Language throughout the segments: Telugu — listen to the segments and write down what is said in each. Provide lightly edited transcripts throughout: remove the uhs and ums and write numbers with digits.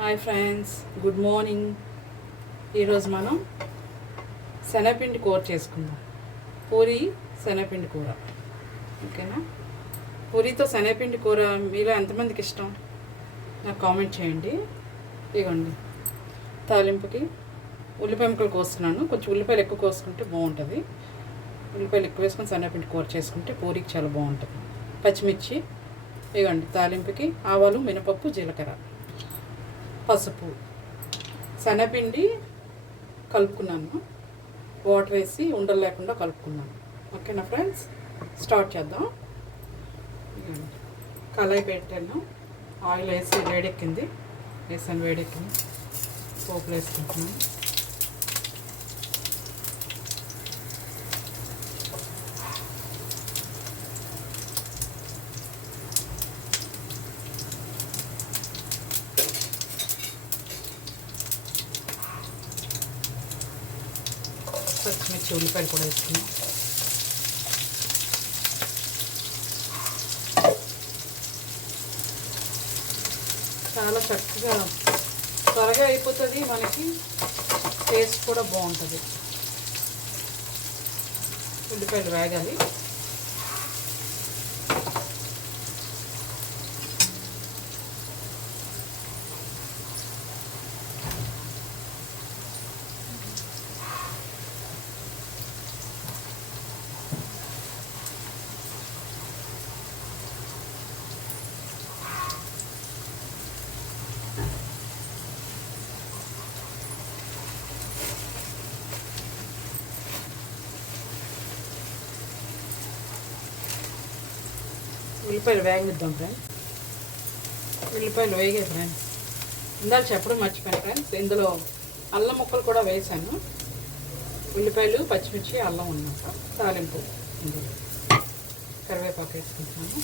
Hi friends, good morning. ఈరోజు మనం శనగపిండి కూర చేసుకుందాం. పూరి శనగపిండి కూర. ఓకేనా? పూరితో శనగపిండి కూర మీలో ఎంతమందికి ఇష్టం నాకు కామెంట్ చేయండి. ఇదిగోండి, తాలింపుకి ఉల్లిపాయ ముక్కలు కోస్తున్నాను. కొంచెం ఉల్లిపాయలు ఎక్కువ కోసుకుంటే బాగుంటుంది. ఉల్లిపాయలు ఎక్కువ వేసుకొని శనగపిండి కూర చేసుకుంటే పూరికి చాలా బాగుంటుంది. పచ్చిమిర్చి, ఇదిగోండి తాలింపుకి ఆవాలు, మినపప్పు, జీలకర్ర, పసుపు, శనగపిండి కలుపుకున్నాను. వాటర్ వేసి ఉండలు లేకుండా కలుపుకున్నాను. ఓకేనా ఫ్రెండ్స్, స్టార్ట్ చేద్దాం. కళాయి పెట్టాను, ఆయిల్ వేసి వేడెక్కింది, వేడెక్కింది, పోపులు వేసుకుంటున్నాను. పచ్చిమిర్చి, ఉల్లిపాయలు కూడా వేసుకున్నాం. చాలా చక్కగా త్వరగా అయిపోతుంది, మనకి టేస్ట్ కూడా బాగుంటుంది. ఉల్లిపాయలు వేగాలి. ఉల్లిపాయలు వేగనిద్దాం ఫ్రెండ్స్. ఉల్లిపాయలు వేగే ఫ్రెండ్స్. ఇందాక చెప్పడం మర్చిపోయాను ఫ్రెండ్స్, ఇందులో అల్లం ముక్కలు కూడా వేసాను. ఉల్లిపాయలు, పచ్చిమిర్చి, అల్లం ఉన్నాక తాలింపు, ఇందులో కరివేపాకు వేసుకుంటున్నాను.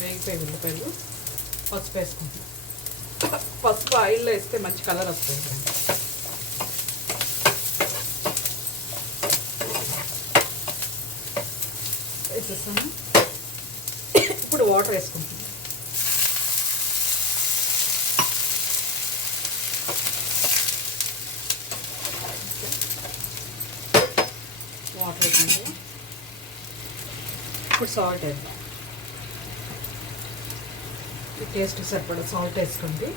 వేగిపోయి ఉల్లిపాయలు, పసుపు వేసుకుంటున్నాను. పసుపు ఆయిల్లో వేస్తే మంచి కలర్ వస్తుంది ఫ్రెండ్స్. వేసేస్తాను. ఇప్పుడు వాటర్ వేసుకుంటాను. వాటర్ వేసుకుంటాను. ఇప్పుడు సాల్ట్ వేద్దాం. టేస్ట్ సరిపడా సాల్ట్ వేసుకోండి.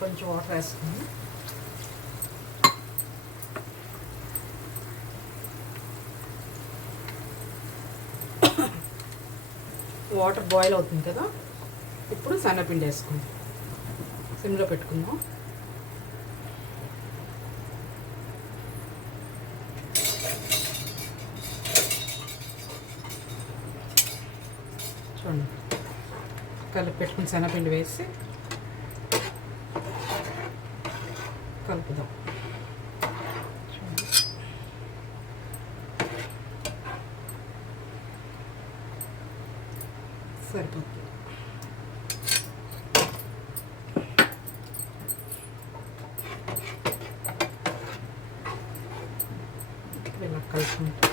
కొంచెం వాటర్ వేసుకుని వాటర్ బాయిల్ అవుతుంది కదా, ఇప్పుడు శనగపిండి వేసుకుందాం. సిమ్లో పెట్టుకుందాం. చూడండి, కలిపి పెట్టుకుని శనగపిండి వేసి కలుపుదాం. సరిపోతుంది. ఇలా కలుపుకుంటాం.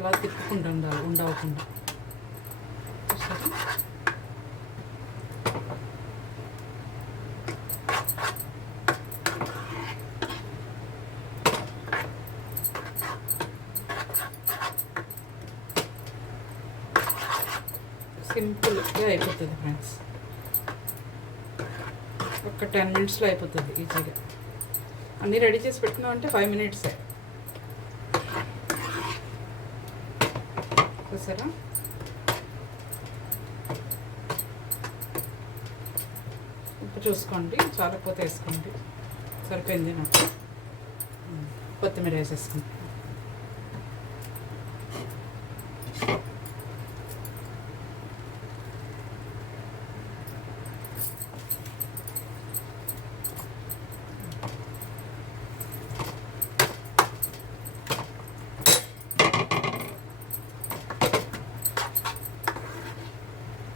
ఇలా తిప్పుకుంటూ ఉండాలి, ఉండవకుండా. సింపుల్గా అయిపోతుంది ఫ్రెండ్స్. ఒక 10 మినిట్స్లో అయిపోతుంది ఈజీగా. అన్నీ రెడీ చేసి పెట్టుకున్నామంటే 5 మినిట్సే. చూసారా? ఉప్పు చూసుకోండి, చాలకపోతే వేసుకోండి. సరిపోయింది నాకు. కొత్తిమీర వేసేసుకుంటాం.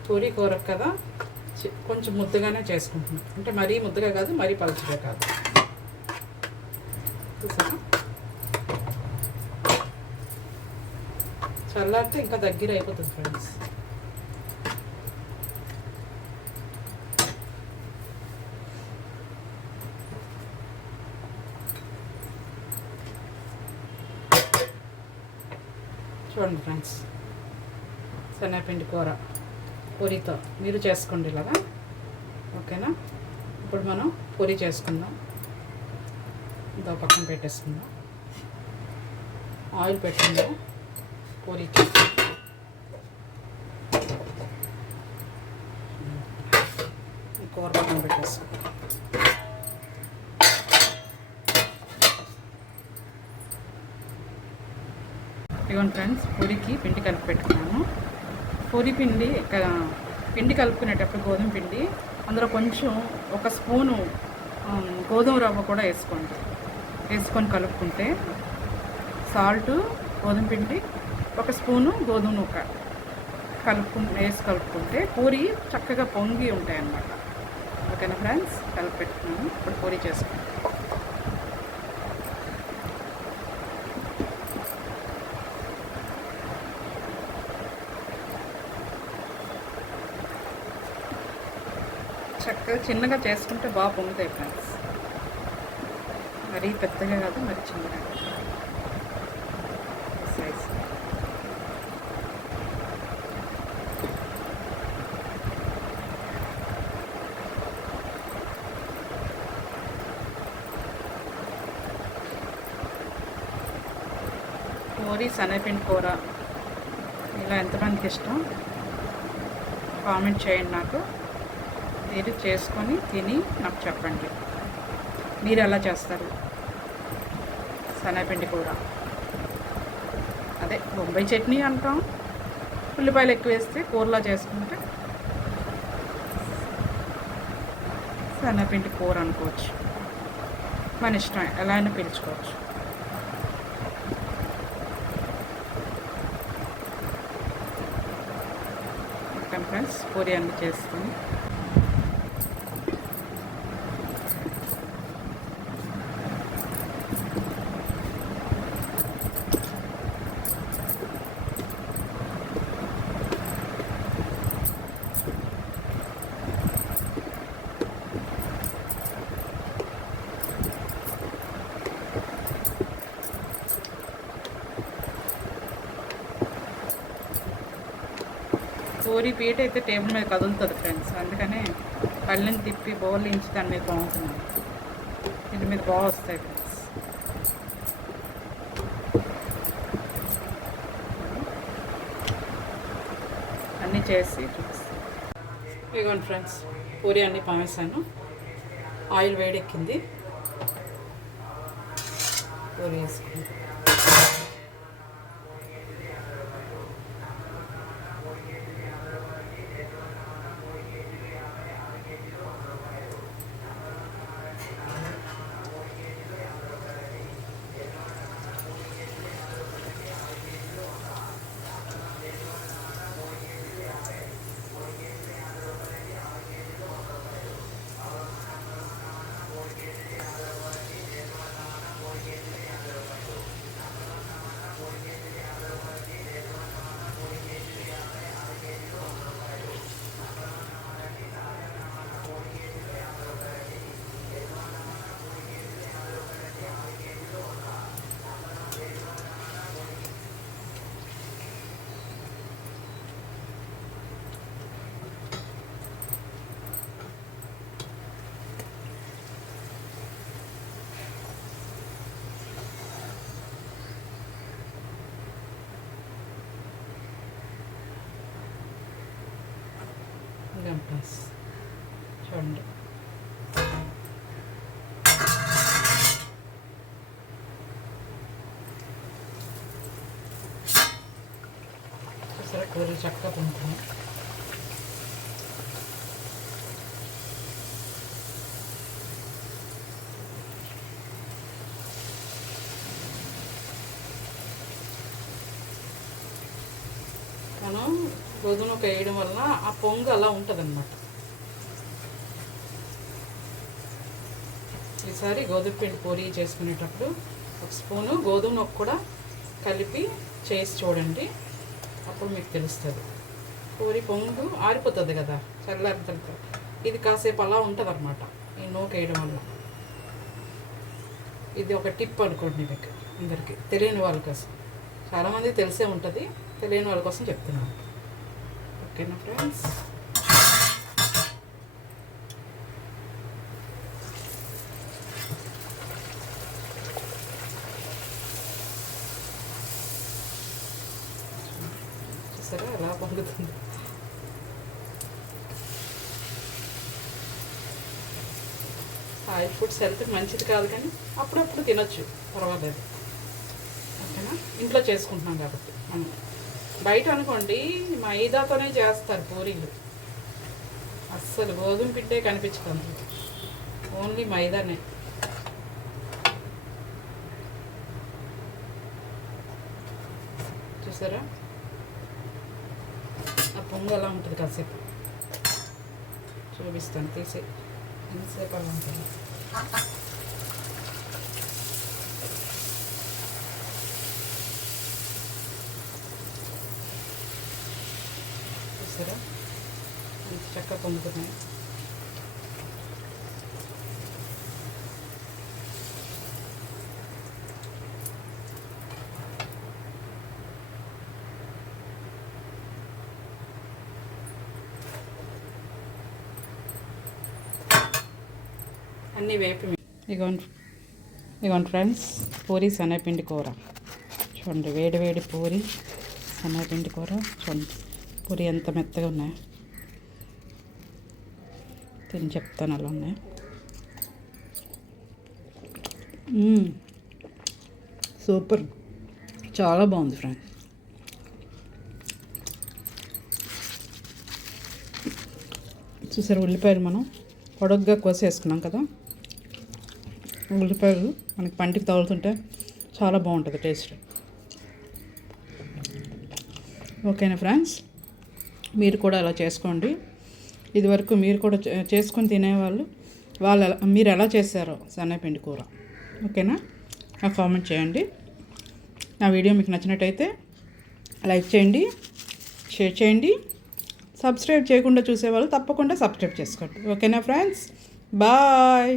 పూరీ కూర కదా, కొంచెం ముద్దగానే చేసుకుంటున్నాం. అంటే మరీ ముద్దగా కాదు, మరీ పలుచగా కాదు. చూసారా? చల్లారితే ఇంకా దగ్గర అయిపోతుంది ఫ్రెండ్స్. చూడండి ఫ్రెండ్స్, శనగపిండి కూర పూరితో మీరు చేసుకోండి ఇలాగా, ఓకేనా? ఇప్పుడు మనం పూరి చేసుకుందాం. ఇంకో పక్కన పెట్టేసుకుందాం. ఆయిల్ పెట్టుకుందాం పూరికి. కూర పక్కన పెట్టేసుకుందాం. ఇవ్వండి ఫ్రెండ్స్, పూరికి పిండి కలిపి పెట్టుకున్నాను. పూరి పిండి కలుపుకునేటప్పుడు గోధుమ పిండి అందులో కొంచెం ఒక స్పూను గోధుమ రవ్వ కూడా వేసుకొని కలుపుకుంటే, సాల్ట్, గోధుమ పిండి, ఒక స్పూను గోధుమ నూక కలుపుకుంటే పూరి చక్కగా పొంగి ఉంటాయి అన్నమాట. ఓకేనా ఫ్రెండ్స్? కలిపి పెట్టుకున్నాను. ఇప్పుడు పూరి చేసుకుంటాం. చక్కగా చిన్నగా చేసుకుంటే బాగా పొంగుతాయి ఫ్రెండ్స్. మరీ పెద్దగా కాదు, మరి చిన్నగా సైజ్. పూరి శనగపిండి కూర ఇలా ఎంతమందికి ఇష్టం కామెంట్ చేయండి. నాకు మీరు చేసుకొని తిని నాకు చెప్పండి, మీరు ఎలా చేస్తారు శనగపిండి కూర. అదే బొంబాయి చట్నీ అంటాం, ఉల్లిపాయలు ఎక్కువ వేస్తే కూరలా చేసుకుంటే శనగపిండి కూర అనుకోవచ్చు. మన ఇష్టం, ఎలా అయినా పిలుచుకోవచ్చు. ఓకే ఫ్రెండ్స్, పూరి అన్నీ చేసుకొని పూరి పీట అయితే టేబుల్ మీద కదులుతుంది ఫ్రెండ్స్, అందుకనే పళ్ళని తిప్పి బౌల్ ఇంచి దాని మీద బాగుంటుంది. దీని మీద బాగా వస్తాయి ఫ్రెండ్స్. అన్నీ చేసి చూపిస్తాను. ఇదిగోండి ఫ్రెండ్స్, పూరి అన్నీ పామేసాను. ఆయిల్ వేడెక్కింది. పూరి వేసుకుంది. గంపస్ చూడండి. చూసారా పూరి చక్కగా పొంగుతుంది. మనం గోధుమ నూక వేయడం వల్ల ఆ పొంగు అలా ఉంటుంది అన్నమాట. ఈసారి గోధుమ పిండి పూరి చేసుకునేటప్పుడు ఒక స్పూను గోధుమ నూక కూడా కలిపి చేసి చూడండి, అప్పుడు మీకు తెలుస్తుంది. పూరి పొంగు ఆరిపోతుంది కదా చల్లారిన తర్వాత, ఇది కాసేపు అలా ఉంటుంది అన్నమాట ఈ నూక వేయడం వల్ల. ఇది ఒక టిప్ అనుకోండి మీకు అందరికీ, తెలియని వాళ్ళ కోసం. చాలామంది తెలిసే ఉంటుంది, తెలియని వాళ్ళ కోసం చెప్తున్నాను. ఓకేనా ఫ్రెండ్స్? చూసారా ఎలా పొంగుతుంది. ఆయిల్ ఫుడ్స్ హెల్త్కి మంచిది కాదు, కానీ అప్పుడప్పుడు తినొచ్చు, పర్వాలేదు. ఓకేనా? ఇంట్లో చేసుకుంటున్నాం కాబట్టి. మనం బయట అనుకోండి మైదాతోనే చేస్తారు పూరీలు, అస్సలు గోధుమ పిండే కనిపించదు, ఓన్లీ మైదానే. చూసారా ఆ పొంగు అలా ఉంటుంది. కాసేపు చూపిస్తాను, తీసి ఎంతసేపు అలా ఉంటుంది. చూసారా ఎంత చక్కగా పొంగుతున్నాయి. అన్నీ వేపి ఇగోండి ఫ్రెండ్స్, పూరి శనగపిండి కూర చూడండి. వేడి వేడి పూరి శనగపిండి కూర చూడండి. పూరి ఎంత మెత్తగా ఉన్నాయి, తిని చెప్తాను అలా ఉన్నాయి. సూపర్, చాలా బాగుంది ఫ్రెండ్స్. చూసారు ఉల్లిపాయలు మనం పొడగ్గా కోసేసుకున్నాం కదా, ఉల్లిపాయలు మనకి పంటికి తగులుతుంటే చాలా బాగుంటుంది టేస్ట్. ఓకేనా ఫ్రెండ్స్? మీరు కూడా అలా చేసుకోండి. ఇదివరకు మీరు కూడా చేసుకొని తినేవాళ్ళు మీరు ఎలా చేశారో శనగపిండి కూర, ఓకేనా? నాకు కామెంట్ చేయండి. నా వీడియో మీకు నచ్చినట్టయితే లైక్ చేయండి, షేర్ చేయండి. సబ్స్క్రైబ్ చేయకుండా చూసేవాళ్ళు తప్పకుండా సబ్స్క్రైబ్ చేసుకోండి. ఓకేనా ఫ్రెండ్స్? బాయ్.